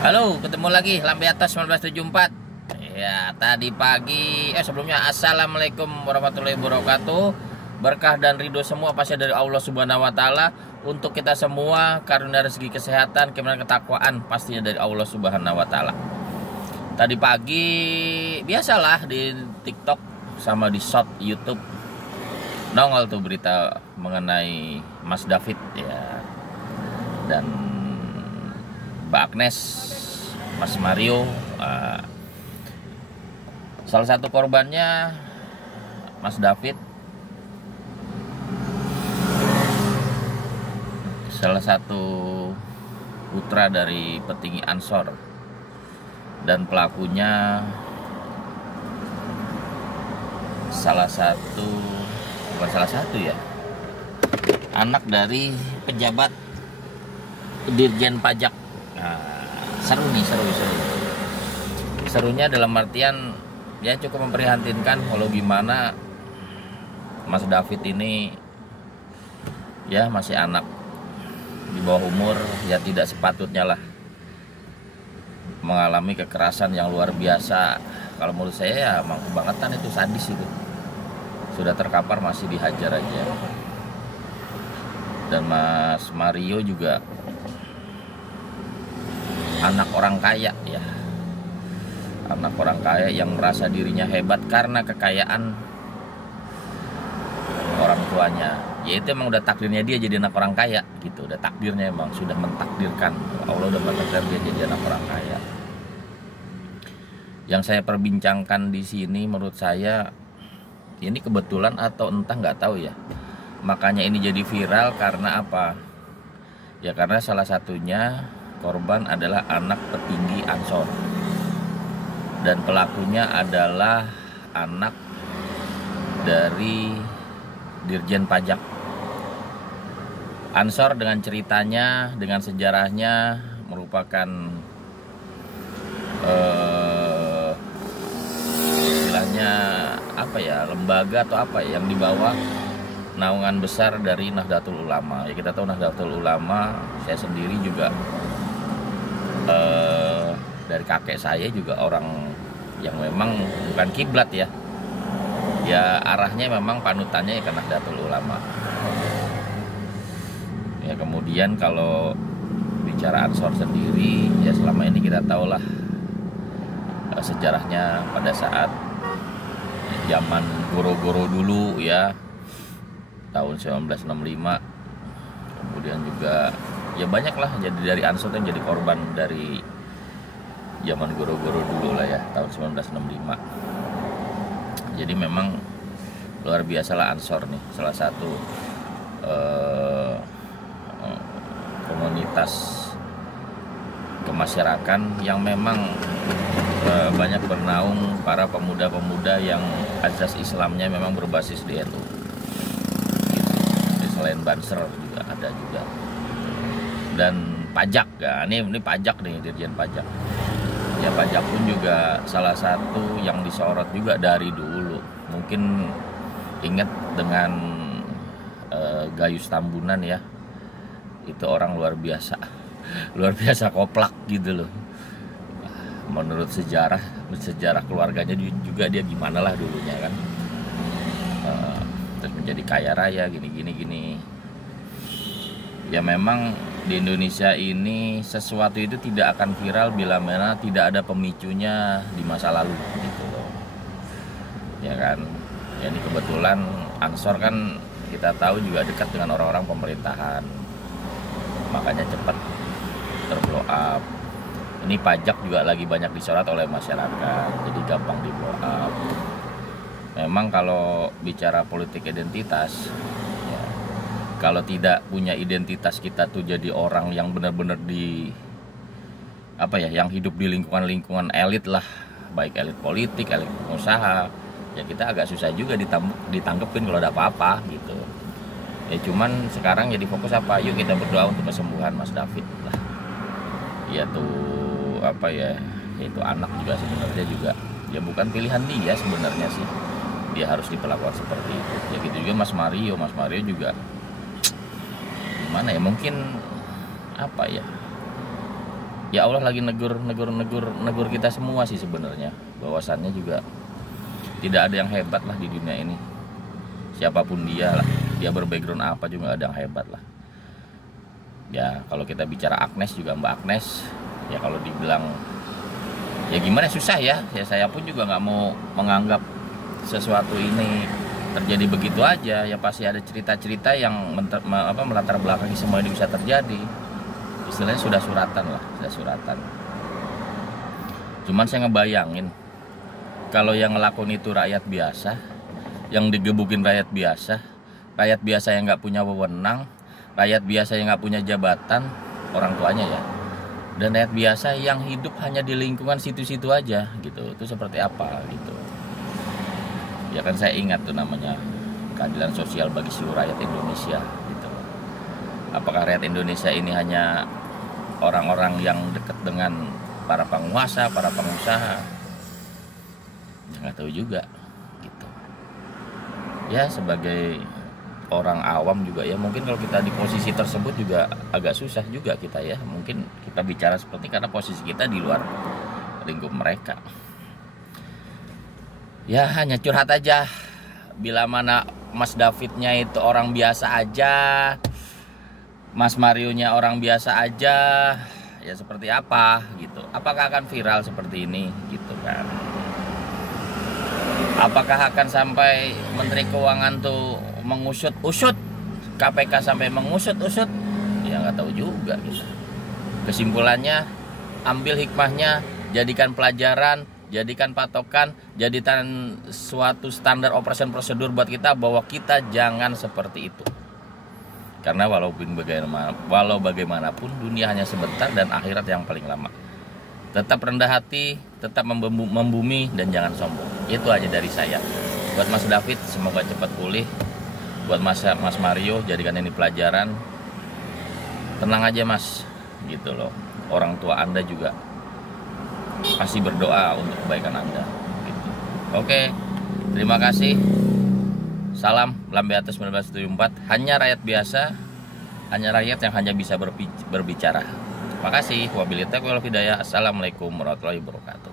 Halo, ketemu lagi Lambe Atas 1974. Ya, tadi pagi sebelumnya assalamualaikum warahmatullahi wabarakatuh. Berkah dan ridho semua pasti dari Allah Subhanahu wa taala untuk kita semua, karena rezeki kesehatan, kemudian ketakwaan pastinya dari Allah Subhanahu wa taala. Tadi pagi biasalah di TikTok sama di short YouTube nongol tuh berita mengenai Mas David ya, dan Mbak Agnes, Mas Mario. Salah satu korbannya Mas David, salah satu putra dari petinggi Ansor, dan pelakunya anak dari pejabat Dirjen Pajak. Seru. Serunya dalam artian ya cukup memprihatinkan kalau gimana Mas David ini ya masih anak di bawah umur, ya tidak sepatutnya lah mengalami kekerasan yang luar biasa. Kalau menurut saya ya emang kebangetan, itu sadis itu. Sudah terkapar masih dihajar aja. Dan Mas Mario juga anak orang kaya ya, anak orang kaya yang merasa dirinya hebat karena kekayaan orang tuanya. Ya itu emang udah takdirnya dia jadi anak orang kaya gitu, udah takdirnya, emang sudah mentakdirkan, Allah udah mentakdir dia jadi anak orang kaya. Yang saya perbincangkan di sini menurut saya ini kebetulan atau entah nggak tahu ya, makanya ini jadi viral karena apa ya, karena salah satunya korban adalah anak petinggi Ansor dan pelakunya adalah anak dari Dirjen Pajak. Ansor dengan ceritanya, dengan sejarahnya merupakan istilahnya apa ya, lembaga atau apa yang di bawah naungan besar dari Nahdlatul Ulama. Ya kita tahu Nahdlatul Ulama, saya sendiri juga dari kakek saya juga orang yang memang bukan kiblat ya, ya arahnya memang panutannya ya ke Nahdlatul Ulama. Ya kemudian kalau bicara Ansor sendiri ya selama ini kita tahulah sejarahnya pada saat zaman Goro-Goro dulu ya, tahun 1965. Kemudian juga ya banyak lah jadi dari Ansor yang jadi korban dari zaman Goro-Goro dulu lah ya, tahun 1965. Jadi memang luar biasa lah Ansor nih, salah satu komunitas kemasyarakatan yang memang banyak bernaung para pemuda-pemuda yang azas Islamnya memang berbasis di NU. Jadi selain Banser juga ada juga. Dan pajak ya, ini pajak nih, Dirjen Pajak. Ya pajak pun juga salah satu yang disorot juga dari dulu. Mungkin ingat dengan Gayus Tambunan ya, itu orang luar biasa koplak gitu loh. Menurut sejarah keluarganya juga dia gimana lah dulunya kan, terus menjadi kaya raya gini. Ya memang di Indonesia ini sesuatu itu tidak akan viral bila mana tidak ada pemicunya di masa lalu gitu loh. Ya kan. Ya ini kebetulan Ansor kan kita tahu juga dekat dengan orang-orang pemerintahan. Makanya cepat terblow up. Ini pajak juga lagi banyak disorot oleh masyarakat, jadi gampang di blow up. Memang kalau bicara politik identitas ya, kalau tidak punya identitas kita tuh jadi orang yang benar-benar yang hidup di lingkungan elit lah, baik elit politik, elit pengusaha, ya kita agak susah juga ditanggepin kalau ada apa-apa gitu. Ya cuman sekarang jadi fokus apa? Yuk kita berdoa untuk kesembuhan Mas David lah. Ya tuh itu anak juga sebenarnya juga ya bukan pilihan dia sebenarnya sih, dia harus diperlakukan seperti itu. Ya gitu juga Mas Mario juga gimana ya, mungkin Ya Allah lagi negur kita semua sih sebenarnya, bahwasannya juga tidak ada yang hebat lah di dunia ini, siapapun dia lah, dia berbackground apa juga ada yang hebat lah. Ya kalau kita bicara Agnes juga, Mbak Agnes, ya kalau dibilang ya gimana, susah ya. Ya saya pun juga nggak mau menganggap sesuatu ini terjadi begitu aja. Ya pasti ada cerita-cerita yang melatar belakangi semua ini bisa terjadi. Istilahnya sudah suratan lah, sudah suratan. Cuman saya ngebayangin kalau yang ngelakuin itu rakyat biasa, yang digebukin rakyat biasa yang nggak punya wewenang, rakyat biasa yang nggak punya jabatan, orang tuanya ya, dan rakyat biasa yang hidup hanya di lingkungan situ-situ aja gitu, itu seperti apa gitu. Ya kan saya ingat tuh namanya keadilan sosial bagi seluruh rakyat Indonesia gitu. Apakah rakyat Indonesia ini hanya orang-orang yang dekat dengan para penguasa, para pengusaha? Nggak tahu juga gitu. Ya sebagai orang awam juga ya, mungkin kalau kita di posisi tersebut juga agak susah juga kita ya, mungkin kita bicara seperti karena posisi kita di luar lingkup mereka. Ya hanya curhat aja, bila mana Mas Davidnya itu orang biasa aja, Mas Mario-nya orang biasa aja, ya seperti apa gitu. Apakah akan viral seperti ini gitu kan? Apakah akan sampai Menteri Keuangan tuh mengusut-usut, KPK sampai mengusut-usut? Ya nggak tahu juga kita. Kesimpulannya, ambil hikmahnya, jadikan pelajaran, jadikan patokan, jadikan suatu standar operasi prosedur buat kita, bahwa kita jangan seperti itu. Karena walau bagaimanapun dunia hanya sebentar dan akhirat yang paling lama. Tetap rendah hati, tetap membumi, dan jangan sombong. Itu aja dari saya. Buat Mas David, semoga cepat pulih. Buat Mas Mario, jadikan ini pelajaran. Tenang aja Mas, gitu loh. Orang tua Anda juga pasti berdoa untuk kebaikan Anda gitu. Oke, terima kasih. Salam Lambe Atas 1974. Hanya rakyat biasa, hanya rakyat yang hanya bisa berbicara. Makasih. Wabillahi taufiq wal hidayah. Assalamualaikum warahmatullahi wabarakatuh.